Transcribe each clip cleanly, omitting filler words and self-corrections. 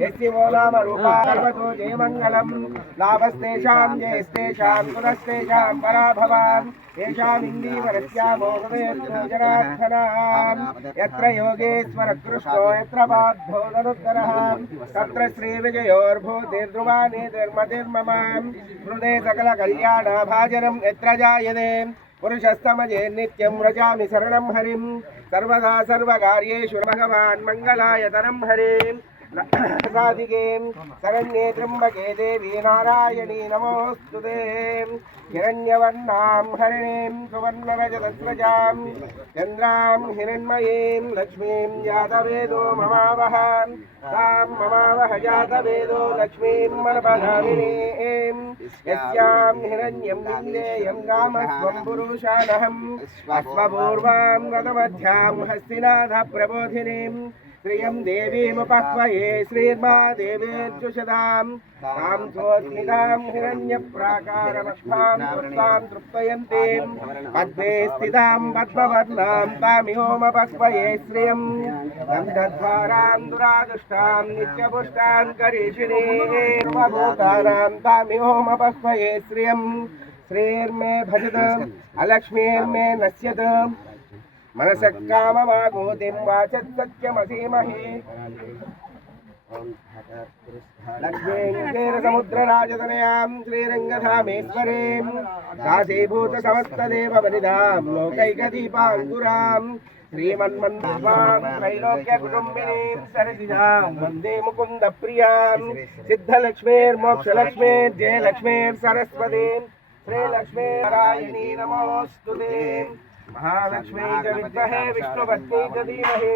यस्यो नाम रूपा सर्वतो जयमङ्गलं लाभस्तेषां जयस्तेषां कुलस्तेषां पराभवान् येषाम् इन्दीवरस्यामो हृदयस्थो जनार्दनाम् यत्र योगेश्वर कृष्णो यत्र बाद्धो धनुर्धरः तत्र श्रीविजयोर्भूतिर्ध्रुवानीतिर्मतिर्ममाम् हृदये सकलकल्याणभाजनं यत्र जायते पुरुषस्तमजे नित्यं व्रजामि शरणं हरिं सर्वदा सर्वकार्येषु भगवान् मङ्गलायतनं हरिं साधिके शरण्ये त्र्यम्बके देवी नारायणी नमोऽस्तुते हिरण्यवर्णां हरिणीं सुवर्णरजतस्रजां चन्द्रां हिरण्मयीं लक्ष्मीं जातवेदो ममावह तां ममावह जातवेदो लक्ष्मीं मनपगामिनीं यस्यां हिरण्यं विन्देयं गामस्त्वं पुरुषानहम् अश्वपूर्वां रथमध्यां हस्तिनाथप्रबोधिनीं श्रियं देवीमुपह्वये श्रीर्मा देवीर्जुषदां तां सोऽस्मितां हिरण्यप्राकारमक्षां तृप्तां तृप्तयन्तीं पद्मे स्थितां पद्मवर्णां तामिहोमपह्वये श्रियं गन्धद्वारां दुरादुष्टां नित्यपुष्टां करीषिणीर्वभूतानां तामिहोमपह्वये श्रियं श्रीर्मे भजत अलक्ष्मीर्मे नश्यत मनसः काममागोतिं वाचत् सत्यमसीमहि लक्ष्मीं क्षीरसमुद्रराजतनयां श्रीरङ्गधामेश्वरीं काशीभूतसमस्तदेववनिधां लोकैकदीपाङ्कुरां श्रीमन्मन्वां त्रैलोक्यकुटुम्बिनीं सरसिजां वन्दे मुकुन्दप्रियां सिद्धलक्ष्मीर्मोक्षलक्ष्मीर्जयलक्ष्मीर्सरस्वतीं श्रीलक्ष्मीनारायणी नमोऽस्तुते महालक्ष्मी च विद्महे विष्णुपत्नी च धीमहि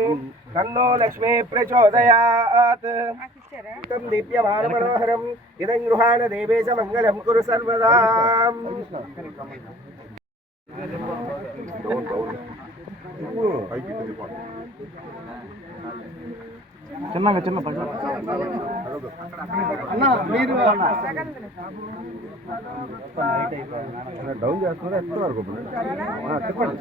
तन्नो लक्ष्मी प्रचोदयात् तं दीप्यमानमनोहरम् इदं गृहाण देवेश मङ्गलं कुरु सर्वदा చిన్నగా చిన్న పక్క అన్న మీరు డౌన్ చేస్తున్నారా ఎత్తున్నారు చెప్పండి